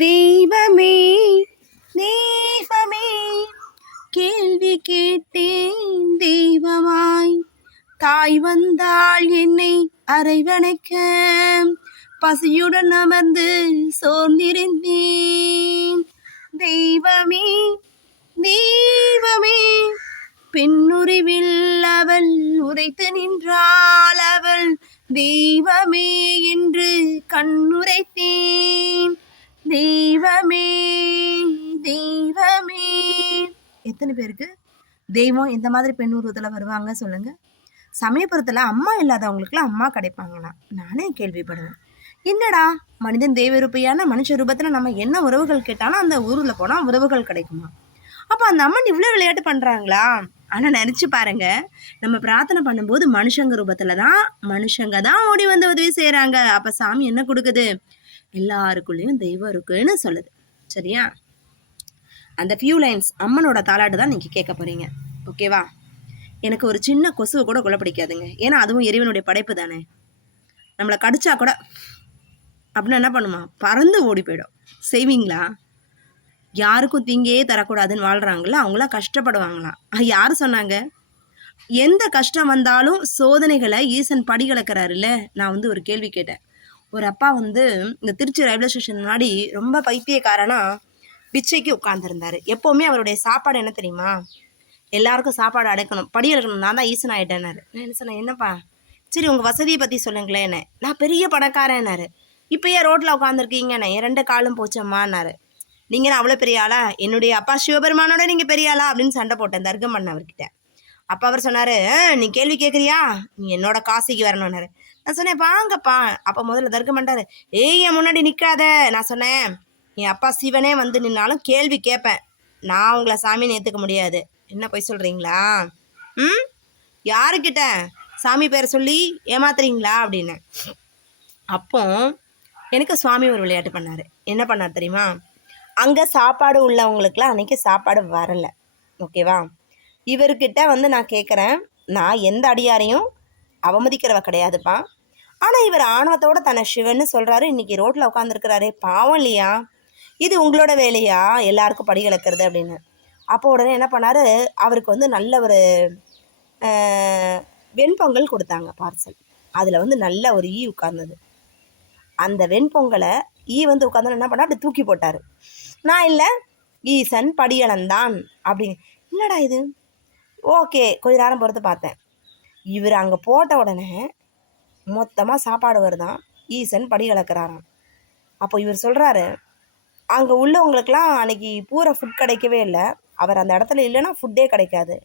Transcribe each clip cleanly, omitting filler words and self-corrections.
தெய்வமே தெய்வமே கேள்வி கேட்டேன் தெய்வமாய். தாய் வந்தாள் என்னை அரவணைக்க, பசியுடன் அமர்ந்து சோர்ந்திருந்தேன். தெய்வமே தெய்வமே பெண்ணுருவில் அவள் உரைத்து நின்றாள். அவள் தெய்வமே என்று கண்ணுரைத்தேன். தெய்வமே தெய்வமே. எத்தனை பேருக்கு தெய்வம் இந்த மாதிரி பெண் உருவத்தில் வருவாங்க சொல்லுங்க. சமயபுரத்தில் அம்மா இல்லாதவங்களுக்குலாம் அம்மா கிடைப்பாங்களாம். நானே கேள்விப்படுவேன். என்னடா மனிதன் தெய்வ ரூபையான மனுஷ ரூபத்தில் நம்ம என்ன உறவுகள் கேட்டாலும் அந்த ஊரில் போனால் உறவுகள் கிடைக்குமா? அப்போ அந்த அம்மன் இவ்வளோ விளையாட்டு பண்ணுறாங்களா? ஆனால் நினச்சி பாருங்க, நம்ம பிரார்த்தனை பண்ணும்போது மனுஷங்க ரூபத்தில் தான் மனுஷங்க தான் ஓடி வந்து உதவி செய்கிறாங்க. அப்போ சாமி என்ன கொடுக்குது? எல்லாருக்குள்ளேயும் தெய்வம் இருக்குன்னு சொல்லுது. சரியா? அந்த ஃபியூ லைன்ஸ் அம்மனோட தாலாட்டு தான் நீங்கள் கேட்க போகிறீங்க. ஓகேவா? எனக்கு ஒரு சின்ன கொசுவை கூட கொள்ள பிடிக்காதுங்க. ஏன்னா அதுவும் இறைவனுடைய படைப்பு தானே. நம்மளை கடிச்சா கூட அப்படின்னு என்ன பண்ணுமா? பறந்து ஓடி போயிடும். செய்வீங்களா? யாருக்கும் தீங்கே தரக்கூடாதுன்னு வாழ்கிறாங்கள அவங்களாம் கஷ்டப்படுவாங்களாம். யார் சொன்னாங்க? எந்த கஷ்டம் வந்தாலும் சோதனைகளை ஈசன் படி கலக்கிறாருல்ல. நான் ஒரு கேள்வி கேட்டேன். ஒரு அப்பா இந்த திருச்சி ரயில்வே ஸ்டேஷன் முன்னாடி ரொம்ப பைத்தியக்காரனா பிச்சைக்கு உட்கார்ந்துருந்தாரு. எப்போவுமே அவருடைய சாப்பாடு என்ன தெரியுமா? எல்லாருக்கும் சாப்பாடு அடைக்கணும், படி அடைக்கணும். நான் தான் ஈசன் ஆகிட்டேன்னாரு. நான் என்ன சொன்னேன்? என்னப்பா சரி உங்கள் வசதியை பற்றி சொல்லுங்களேன்னு. நான் பெரிய பணக்காரன்னாரு. இப்போ ஏன் ரோட்டில் உட்காந்துருக்கீங்கண்ணே? என் 2 காலும் போச்சம்மான்னாரு. நீங்கள் அவ்வளோ பெரிய ஆளா? என்னுடைய அப்பா சிவபெருமானோட நீங்கள் பெரிய ஆளா அப்படின்னு சண்டை போட்டேன், தர்க்கம் பண்ண அவர்கிட்ட. அப்போ அவர் சொன்னார், நீ கேள்வி கேட்குறியா? நீ என்னோட காசிக்கு வரணும்னாரு. நான் சொன்னேன், வாங்கப்பா. அப்போ முதல்ல தர்க்கம் பண்ணிட்டாரு. என் முன்னாடி நிற்காத. நான் சொன்னேன், என் அப்பா சிவனே வந்து நின்னாலும் கேள்வி கேட்பேன். நான் உங்களை சாமின்னு ஏற்றுக்க முடியாது. என்ன போய் சொல்கிறீங்களா? யாருக்கிட்ட சாமி பேரை சொல்லி ஏமாத்துறீங்களா அப்படின்னு. அப்போ எனக்கு சுவாமி ஒரு விளையாட்டு பண்ணார். என்ன பண்ணார் தெரியுமா? அங்கே சாப்பாடு உள்ளவங்களுக்குலாம் அன்றைக்கி சாப்பாடு வரலை. ஓகேவா? இவர்கிட்ட நான் கேட்குறேன், நான் எந்த அடியாரையும் அவமதிக்கிறவ கிடையாதுப்பா. ஆனால் இவர் ஆணவத்தோடு தன்னை சிவன்னு சொல்கிறாரு. இன்றைக்கி ரோட்டில் உட்காந்துருக்கிறாரே, பாவம் இல்லையா? இது உங்களோட வேலையா எல்லாருக்கும் படி கலக்கிறது அப்படின்னு. அப்போ உடனே என்ன பண்ணார்? அவருக்கு நல்ல ஒரு வெண்பொங்கல் கொடுத்தாங்க பார்சல். அதில் நல்ல ஒரு ஈ உட்கார்ந்தது. அந்த வெண்பொங்கலை ஈ உட்காந்து என்ன பண்ணால் அப்படி தூக்கி போட்டார். நான் இல்லை, ஈசன் படியளந்தான் அப்படின்னு. என்னடா இது? ஓகே, கொஞ்ச நேரம் பொறுத்து பார்த்தேன். இவர் அங்கே போட்ட உடனே மொத்தமாக சாப்பாடு வருதான், ஈசன் படி கலக்கிறாராம். அப்போ இவர் சொல்கிறாரு, அங்கே உள்ளவங்களுக்கெல்லாம் அன்றைக்கி பூரா ஃபுட் கிடைக்கவே இல்லை. அவர் அந்த இடத்துல இல்லைன்னா ஃபுட்டே கிடைக்காது.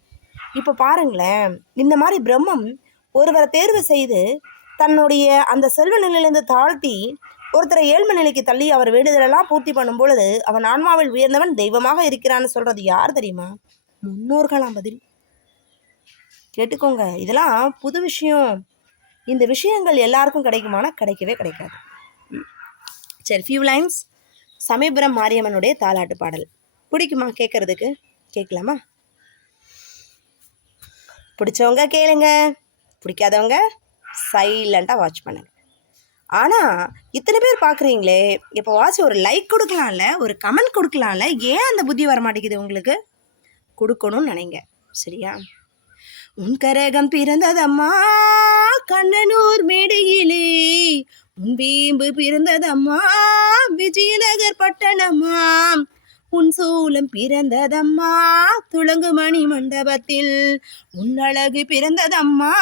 இப்போ பாருங்களேன், இந்த மாதிரி பிரம்மம் ஒருவரை தேர்வு செய்து தன்னுடைய அந்த செல்வ நிலையிலேருந்து தாழ்த்தி ஒருத்தரை ஏழ்மை நிலைக்கு தள்ளி அவர் வேண்டுதலெல்லாம் பூர்த்தி பண்ணும் பொழுது அவன் ஆன்மாவில் உயர்ந்தவன் தெய்வமாக இருக்கிறான்னு சொல்கிறது யார் தெரியுமா? முன்னோர்களாம். பதில் கேட்டுக்கோங்க. இதெல்லாம் புது விஷயம். இந்த விஷயங்கள் எல்லாருக்கும் கிடைக்குமானா கிடைக்கவே கிடைக்காது. சரி, ஃபியூ லைன்ஸ் சமயபுரம் மாரியம்மனுடைய தாலாட்டு பாடல் பிடிக்குமா கேட்கறதுக்கு? கேட்கலாமா? பிடிச்சவங்க கேளுங்க, பிடிக்காதவங்க சைலண்டாக வாட்ச் பண்ணுங்க. ஆனால் இத்தனை பேர் பார்க்குறீங்களே, இப்போ வாட்ச் ஒரு லைக் கொடுக்கலாம்ல, ஒரு கமெண்ட் கொடுக்கலாம்ல. ஏன் அந்த புத்தி வர மாட்டேங்குது உங்களுக்கு? கொடுக்கணும்னு நினைங்க. சரியா? உன் கரகம் பிறந்ததம்மா கண்ணனூர் மேடையிலே, உன் வீம்பு பிறந்ததம்மா விஜயநகர் பட்டணம்மா, உன் சூலம் பிறந்ததம்மா துளங்குமணி மண்டபத்தில், உன் அழகு பிறந்ததம்மா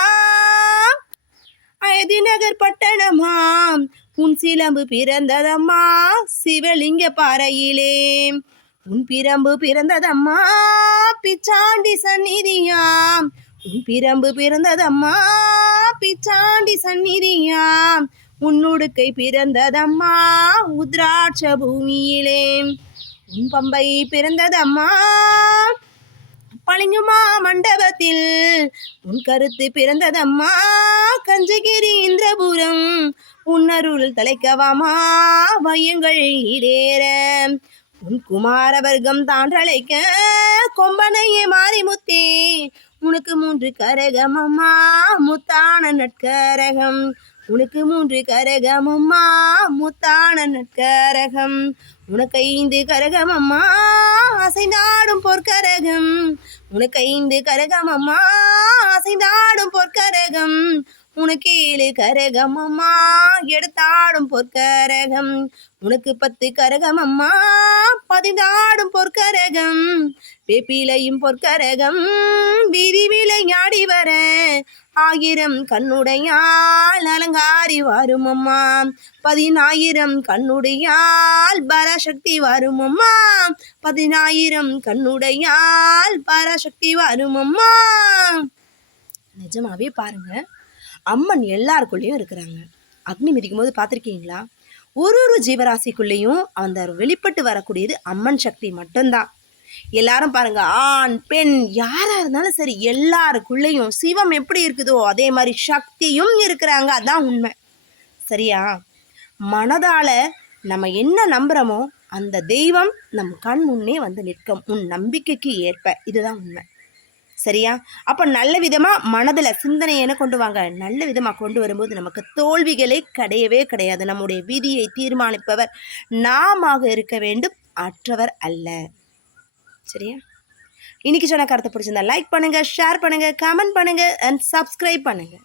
அயதிநகர் பட்டணமாம், உன் சிலம்பு பிறந்ததம்மா சிவலிங்க பாறையிலே, உன் பிரம்பு பிறந்ததம்மா பிச்சாண்டி சந்நிதியாம், உன் பிரம்பு பிறந்ததம்மா பிச்சாண்டி சந்நிதியாம், உன் உடுக்கை பிறந்ததம்மா உத்ராட்ச பூமியிலே, உன் பம்பை பிறந்ததம்மா பளிங்குமா மண்டபத்தில், உன் கருத்து பிறந்ததம்மா கஞ்சகிரி இந்திரபுரம், உன்னருள் தலைக்கவாமா வையங்கள் ஈடேற, உன் குமார வர்க்கம் தான்றழைக்க கொம்பனையே மாரிமுத்தே, உனக்கு 3 கரகம் அம்மா முத்தான நட்கரகம், உனக்கு 3 கரகம் அம்மா முத்தான நற்கரகம். உனக்கு 5 கரகம் அம்மா அசைந்தாடும் பொற்கரகம். உனக்கு 5 கரகம் அம்மா அசைந்தாடும் பொற்கரகம். உனக்கு 7 கரகம் அம்மா எடுத்தாடும் பொற்கரகம். உனக்கு 10 கரகம் அம்மா பதிந்தாடும் பொற்கரகம். வேப்பிலையும் பொற்கரகம் வீதி விளையாடி வர 1000 கண்ணுடையால் அலங்காரி வரும் அம்மா. 10000 கண்ணுடையால் பராசக்தி வரும் அம்மா. 10000 கண்ணுடையால் பராசக்தி வரும் அம்மா. நிஜமாவே பாருங்க, அம்மன் எல்லாருக்குள்ளேயும் இருக்கிறாங்க. அக்னி மிதிக்கும் போது பார்த்துருக்கீங்களா? ஒரு ஜீவராசிக்குள்ளேயும் அந்த வெளிப்பட்டு வரக்கூடியது அம்மன் சக்தி மட்டும்தான். எல்லாரும் பாருங்க, ஆண் பெண் யாரா இருந்தாலும் சரி, எல்லாருக்குள்ளேயும் சிவம் எப்படி இருக்குதோ அதே மாதிரி சக்தியும் இருக்கிறாங்க. அதான் உண்மை. சரியா? மனதால நம்ம என்ன நம்புறோமோ அந்த தெய்வம் நம் கண் முன்னே வந்து நிற்கும், உன் நம்பிக்கைக்கு ஏற்ப. இதுதான் உண்மை. சரியா? அப்போ நல்ல விதமாக மனதில் சிந்தனையை கொண்டு வாங்க. நல்ல விதமாக கொண்டு வரும்போது நமக்கு தோல்விகளே கிடையவே கிடையாது. நம்முடைய விதியை தீர்மானிப்பவர் நாம இருக்க வேண்டும், அற்றவர் அல்ல. சரியா? இன்னைக்கு சொன்ன கருத்தை பிடிச்சிருந்தா லைக் பண்ணுங்க, ஷேர் பண்ணுங்க, கமெண்ட் பண்ணுங்க அண்ட் சப்ஸ்கிரைப் பண்ணுங்க.